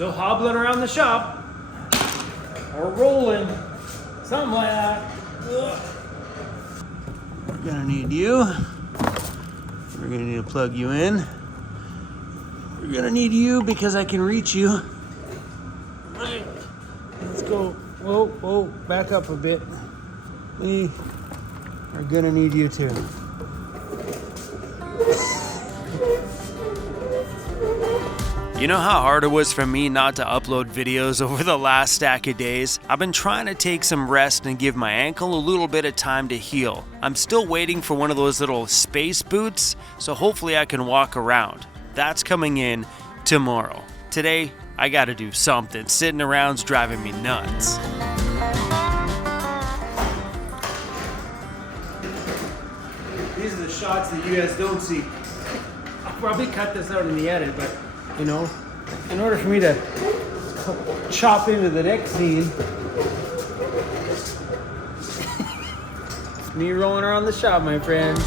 Still hobbling around the shop. Or rolling. Something like that. Ugh. We're gonna need you. We're gonna need to plug you in. We're gonna need you because I can reach you. Right. Let's go. Whoa, whoa, back up a bit. We are gonna need you too. You know how hard it was for me not to upload videos over the last stack of days? I've been trying to take some rest and give my ankle a little bit of time to heal. I'm still waiting for one of those little space boots, so hopefully I can walk around. That's coming in tomorrow. Today, I gotta do something. Sitting around's driving me nuts. These are the shots that you guys don't see. I'll probably cut this out in the edit, but you know, in order for me to chop into the next scene, it's me rolling around the shop, my friends.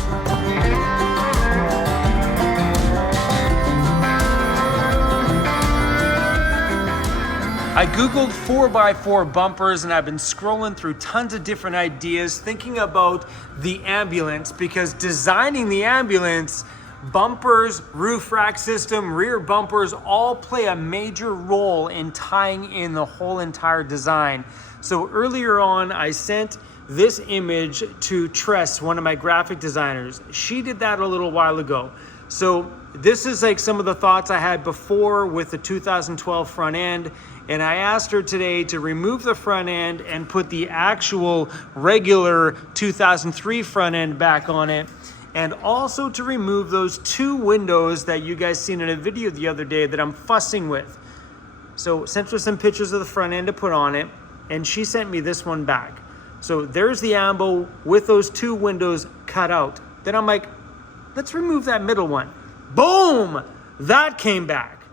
I googled 4x4 bumpers and I've been scrolling through tons of different ideas thinking about the ambulance, because designing the ambulance, bumpers, roof rack system, rear bumpers all play a major role in tying in the whole entire design. So earlier on, I sent this image to Tress, one of my graphic designers. She did that a little while ago. So this is like some of the thoughts I had before with the 2012 front end. And I asked her today to remove the front end and put the actual regular 2003 front end back on it. And also to remove those two windows that you guys seen in a video the other day that I'm fussing with. So sent her some pictures of the front end to put on it, and she sent me this one back. So there's the ambo with those two windows cut out. Then I'm like, let's remove that middle one. Boom! That came back.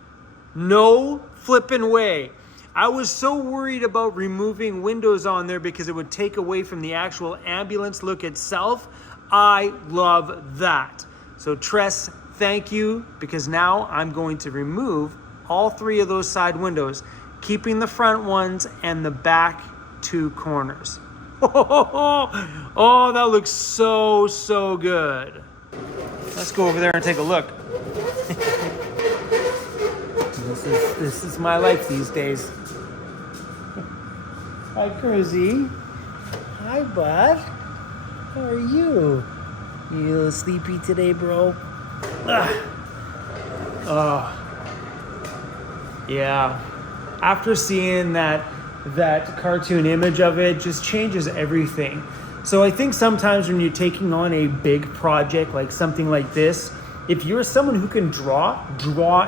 No flipping way. I was so worried about removing windows on there because it would take away from the actual ambulance look itself. I love that. So Tress, thank you, because now I'm going to remove all three of those side windows, keeping the front ones and the back two corners. Oh, that looks so, so good. Let's go over there and take a look. This is my life these days. Hi, Cruzy. Hi, bud. How are you? You a little sleepy today, bro? Oh. Yeah. After seeing that cartoon image of it, just changes everything. So I think sometimes when you're taking on a big project like something like this, if you're someone who can draw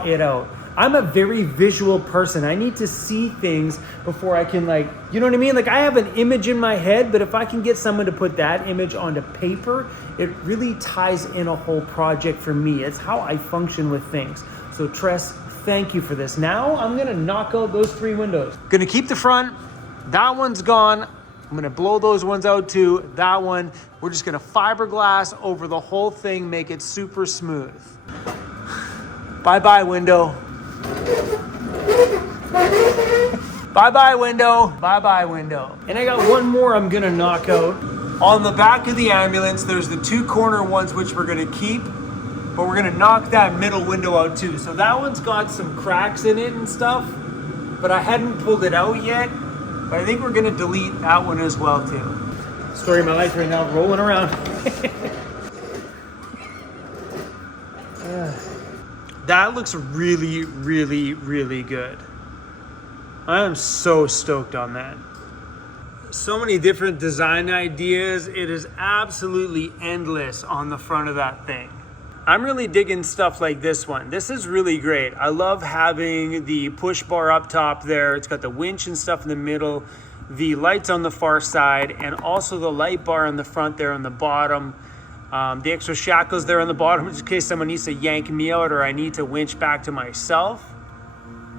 it out. I'm a very visual person. I need to see things before I can, like, you know what I mean? Like, I have an image in my head, but if I can get someone to put that image onto paper, it really ties in a whole project for me. It's how I function with things. So Tress, thank you for this. Now I'm gonna knock out those three windows. Gonna keep the front. That one's gone. I'm gonna blow those ones out too. That one, we're just gonna fiberglass over the whole thing, make it super smooth. Bye-bye, window. Bye-bye, window. Bye-bye, window. And I got one more I'm gonna knock out. On the back of the ambulance, there's the two corner ones which we're gonna keep, but we're gonna knock that middle window out too. So that one's got some cracks in it and stuff, but I hadn't pulled it out yet. But I think we're gonna delete that one as well too. Story of my life right now, rolling around. That looks really, really, really good. I am so stoked on that. So many different design ideas. It is absolutely endless on the front of that thing. I'm really digging stuff like this one. This is really great. I love having the push bar up top there. It's got the winch and stuff in the middle, the lights on the far side, and also the light bar on the front there on the bottom. The extra shackles there on the bottom, just in case someone needs to yank me out or I need to winch back to myself.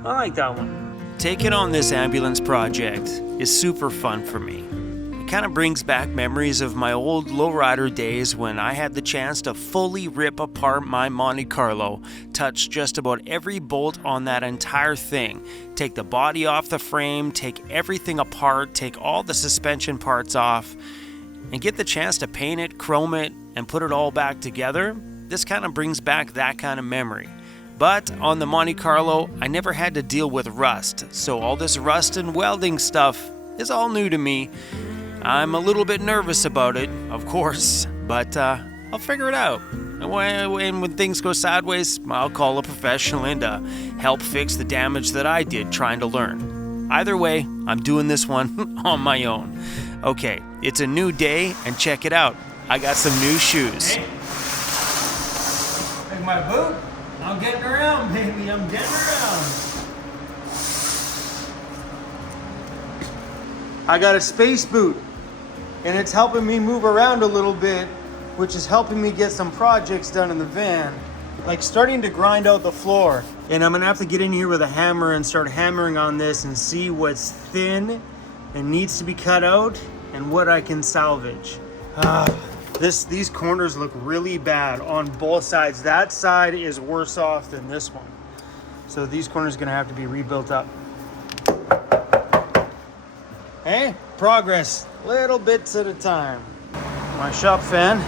I like that one. Taking on this ambulance project is super fun for me. kind of brings back memories of my old lowrider days when I had the chance to fully rip apart my Monte Carlo, touch just about every bolt on that entire thing, take the body off the frame, take everything apart, take all the suspension parts off, and get the chance to paint it, chrome it, and put it all back together. This kind of brings back that kind of memory. But on the Monte Carlo, I never had to deal with rust, so all this rust and welding stuff is all new to me. I'm a little bit nervous about it, of course, but I'll figure it out. And when things go sideways, I'll call a professional in to help fix the damage that I did trying to learn. Either way, I'm doing this one on my own. Okay, it's a new day, and check it out. I got some new shoes. Hey. Like my boot. I'm getting around, baby. I'm getting around. I got a space boot, and it's helping me move around a little bit, which is helping me get some projects done in the van, like starting to grind out the floor. And I'm gonna have to get in here with a hammer and start hammering on this and see what's thin and needs to be cut out and what I can salvage. These corners look really bad on both sides. That side is worse off than this one. So these corners are gonna have to be rebuilt up. Hey, progress, little bits at a time. My shop fan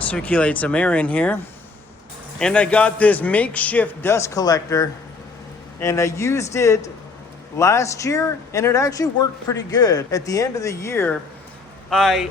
circulates some air in here. And I got this makeshift dust collector, and I used it last year, and it actually worked pretty good. At the end of the year, I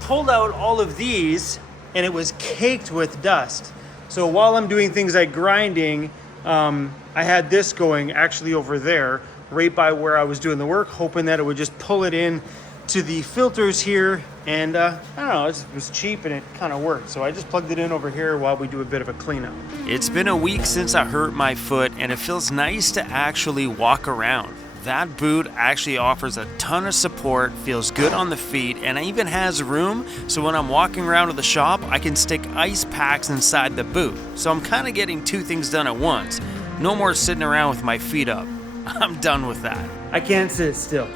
pulled out all of these, and it was caked with dust. So while I'm doing things like grinding, I had this going actually over there, right by where I was doing the work, hoping that it would just pull it in to the filters here. And I don't know, it was cheap and it kind of worked. So I just plugged it in over here while we do a bit of a cleanup. It's been a week since I hurt my foot, and it feels nice to actually walk around. That boot actually offers a ton of support, feels good on the feet, and it even has room so when I'm walking around to the shop, I can stick ice packs inside the boot. So I'm kind of getting two things done at once. No more sitting around with my feet up. I'm done with that. I can't sit still.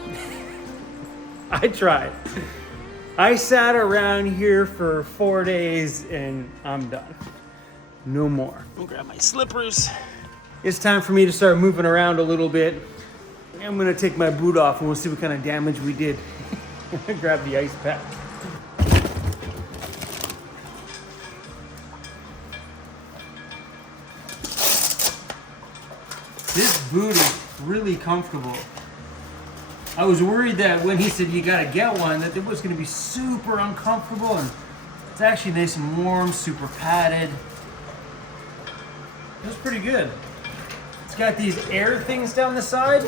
I tried. I sat around here for 4 days and I'm done. No more. I'll grab my slippers. It's time for me to start moving around a little bit. I'm gonna take my boot off and we'll see what kind of damage we did. I'm gonna grab the ice pack. This boot is really comfortable. I was worried that when he said you gotta get one, that it was gonna be super uncomfortable, and it's actually nice and warm, super padded. It was pretty good. It's got these air things down the side.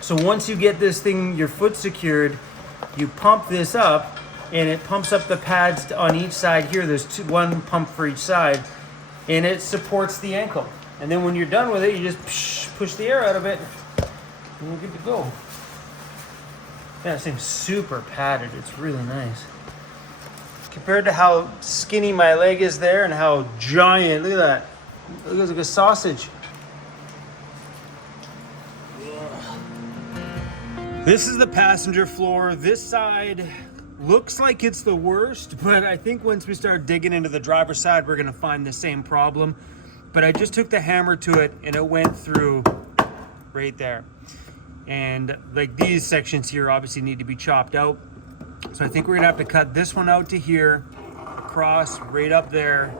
So once you get this thing, your foot secured, you pump this up and it pumps up the pads on each side here. There's one pump for each side, and it supports the ankle. And then when you're done with it, you just push the air out of it and you're good to go. Yeah, this thing's super padded. It's really nice. Compared to how skinny my leg is there and how giant, look at that. It looks like a sausage. This is the passenger floor. This side looks like it's the worst, but I think once we start digging into the driver's side, we're gonna find the same problem. But I just took the hammer to it and it went through right there. And like these sections here obviously need to be chopped out. So I think we're gonna have to cut this one out to here, across, right up there,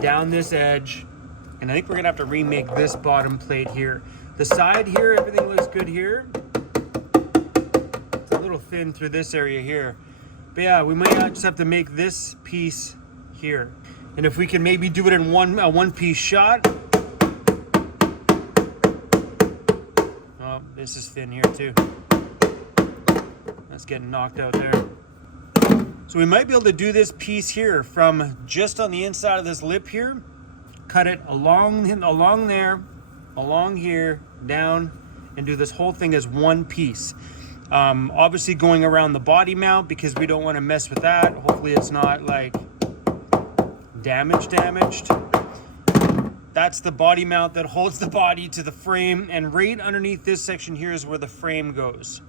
down this edge. And I think we're gonna have to remake this bottom plate here. The side here, everything looks good here. It's a little thin through this area here. But yeah, we might just have to make this piece here. And if we can maybe do it in a one-piece shot. Oh, this is thin here too. That's getting knocked out there. So we might be able to do this piece here from just on the inside of this lip here, cut it along there, along here, down, and do this whole thing as one piece. Obviously going around the body mount because we don't want to mess with that. Hopefully it's not like damaged. That's the body mount that holds the body to the frame, and right underneath this section here is where the frame goes.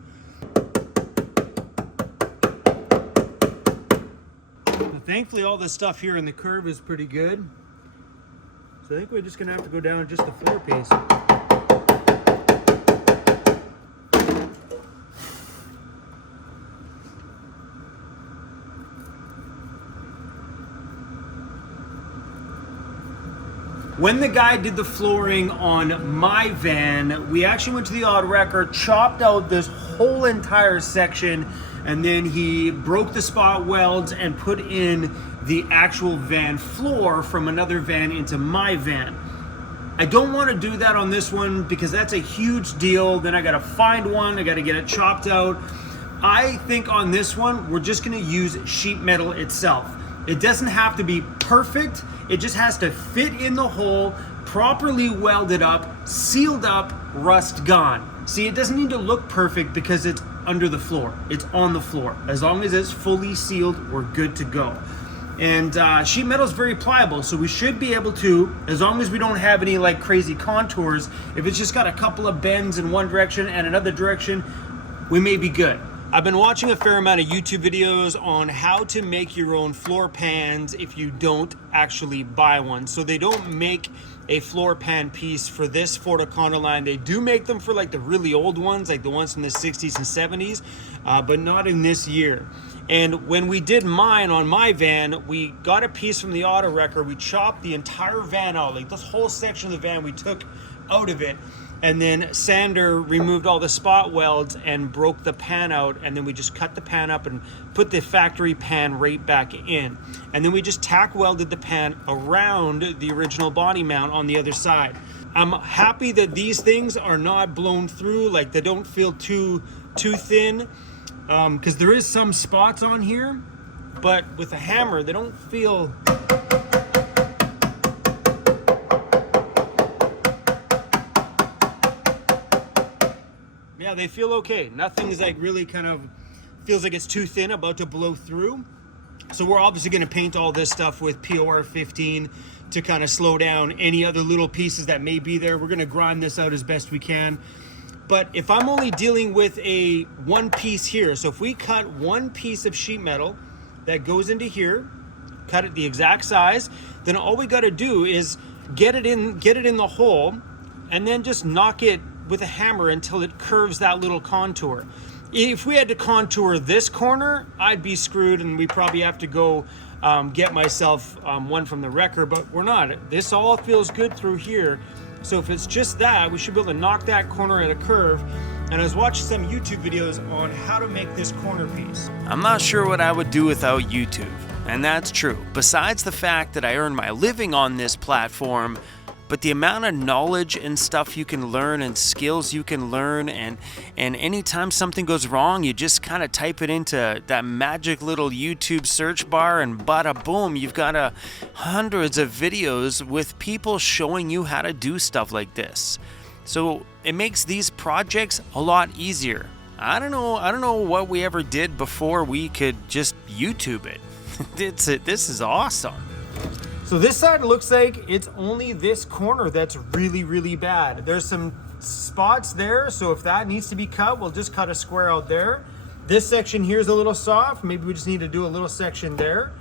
Thankfully, all the stuff here in the curve is pretty good. So I think we're just gonna have to go down just the floor piece. When the guy did the flooring on my van, we actually went to the Odd Wrecker, chopped out this whole entire section, and then he broke the spot welds and put in the actual van floor from another van into my van. I don't want to do that on this one because that's a huge deal. Then I got to find one, I got to get it chopped out. I think on this one, we're just going to use sheet metal itself. It doesn't have to be perfect. It just has to fit in the hole, properly welded up, sealed up, rust gone. See, it doesn't need to look perfect because it's under the floor. It's on the floor. As long as it's fully sealed, we're good to go. And sheet metal is very pliable, so we should be able to, as long as we don't have any like crazy contours, if it's just got a couple of bends in one direction and another direction, we may be good. I've been watching a fair amount of YouTube videos on how to make your own floor pans if you don't actually buy one. So they don't make a floor pan piece for this Ford Econo line. They do make them for like the really old ones, like the ones from the 60s and 70s, but not in this year. And when we did mine on my van, we got a piece from the auto wrecker. We chopped the entire van out, like this whole section of the van we took out of it. And then sander removed all the spot welds and broke the pan out, and then we just cut the pan up and put the factory pan right back in. And then we just tack welded the pan around the original body mount on the other side. I'm happy that these things are not blown through, like they don't feel too thin, because there is some spots on here, but with a hammer, they don't feel... Yeah, they feel okay. Nothing's like really kind of feels like it's too thin, about to blow through. So we're obviously going to paint all this stuff with POR 15 to kind of slow down any other little pieces that may be there. We're going to grind this out as best we can. But if I'm only dealing with a one piece here, so if we cut one piece of sheet metal that goes into here, cut it the exact size, then all we got to do is get it in the hole, and then just knock it with a hammer until it curves that little contour. If we had to contour this corner, I'd be screwed, and we probably have to go get myself one from the wrecker, but we're not. This all feels good through here. So if it's just that, we should be able to knock that corner at a curve. And I was watching some YouTube videos on how to make this corner piece. I'm not sure what I would do without YouTube, and that's true. Besides the fact that I earn my living on this platform, but the amount of knowledge and stuff you can learn and skills you can learn, and anytime something goes wrong, you just kind of type it into that magic little YouTube search bar, and bada boom, you've got hundreds of videos with people showing you how to do stuff like this. So it makes these projects a lot easier. I don't know what we ever did before we could just YouTube it. This is awesome. So this side looks like it's only this corner that's really, really bad. There's some spots there, so if that needs to be cut, we'll just cut a square out there. This section here is a little soft. Maybe we just need to do a little section there.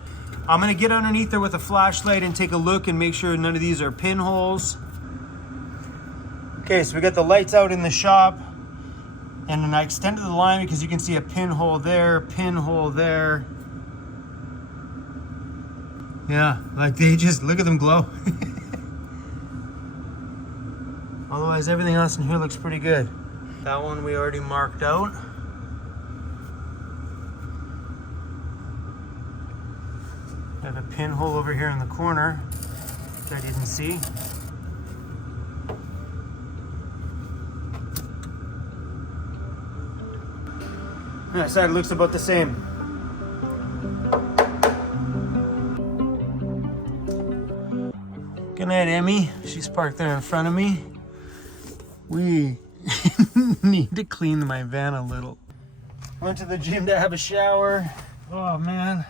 I'm gonna get underneath there with a flashlight and take a look and make sure none of these are pinholes. Okay, so we got the lights out in the shop, and then I extended the line because you can see a pinhole there, Yeah, like they just, look at them glow. Otherwise, everything else in here looks pretty good. That one we already marked out. I have a pinhole over here in the corner that I didn't see. That side looks about the same. Good night, Emmy. She's parked there in front of me. We need to clean my van a little. Went to the gym to have a shower. Oh man.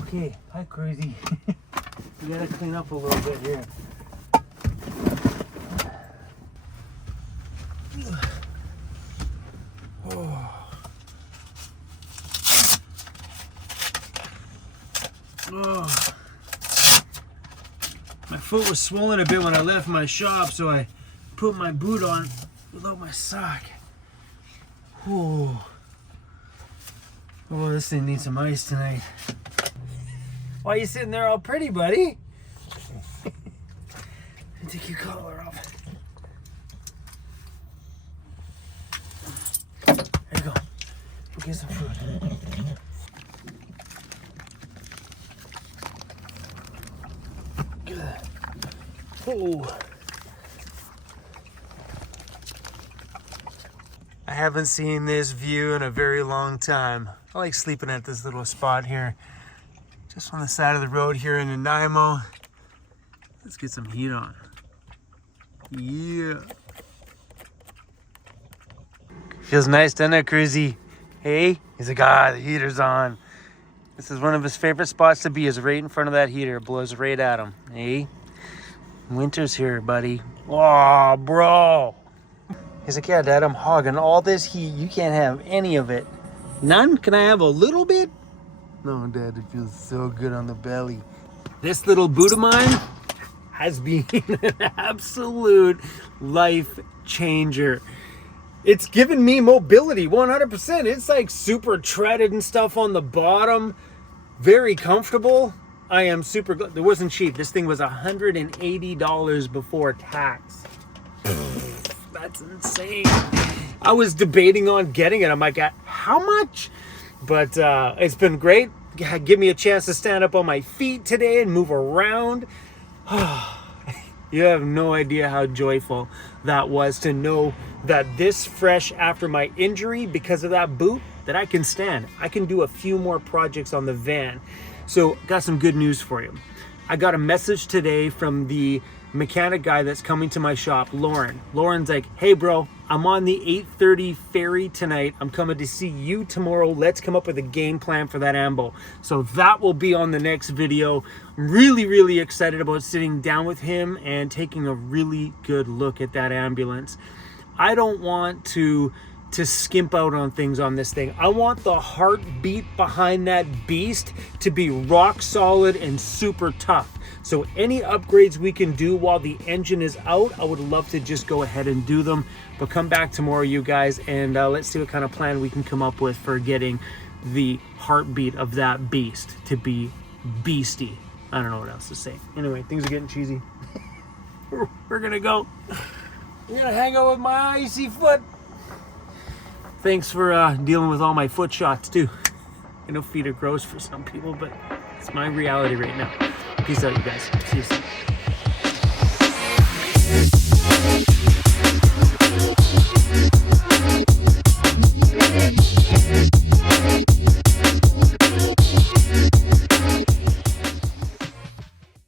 Okay, hi crazy. We gotta clean up a little bit here. Oh. My foot was swollen a bit when I left my shop, so I put my boot on without my sock. Oh, this thing needs some ice tonight. Why are you sitting there all pretty, buddy? Take your collar off. There you go. Go get some food. Good. Oh. I haven't seen this view in a very long time. I like sleeping at this little spot here. Just on the side of the road here in Nanaimo. Let's get some heat on. Yeah. Feels nice, doesn't it, Cruzy? Hey? He's like, the heater's on. This is one of his favorite spots to be, is right in front of that heater. It blows right at him. Hey? Winter's here, buddy. Oh, bro. He's like, yeah, Dad, I'm hogging all this heat. You can't have any of it. None? Can I have a little bit? No, Dad, it feels so good on the belly. This little boot of mine has been an absolute life changer. It's given me mobility, 100%. It's like super treaded and stuff on the bottom. Very comfortable. I am super good. It wasn't cheap. This thing was $180 before tax. That's insane. I was debating on getting it. I'm like, how much? But it's been great. Give me a chance to stand up on my feet today and move around. You have no idea how joyful that was to know that this fresh after my injury, because of that boot, that I can stand. I can do a few more projects on the van. So got some good news for you. I got a message today from the mechanic guy that's coming to my shop, Lauren. Lauren's like, hey bro, I'm on the 8:30 ferry tonight. I'm coming to see you tomorrow. Let's come up with a game plan for that ambo. So that will be on the next video. I'm really, really excited about sitting down with him and taking a really good look at that ambulance. I don't want to skimp out on things on this thing. I want the heartbeat behind that beast to be rock solid and super tough. So any upgrades we can do while the engine is out, I would love to just go ahead and do them. But come back tomorrow, you guys, and let's see what kind of plan we can come up with for getting the heartbeat of that beast to be beastie. I don't know what else to say. Anyway, things are getting cheesy. We're gonna go. I'm gonna hang out with my icy foot. Thanks for dealing with all my foot shots too. I know feet are gross for some people, but it's my reality right now. Peace out, you guys. See you soon.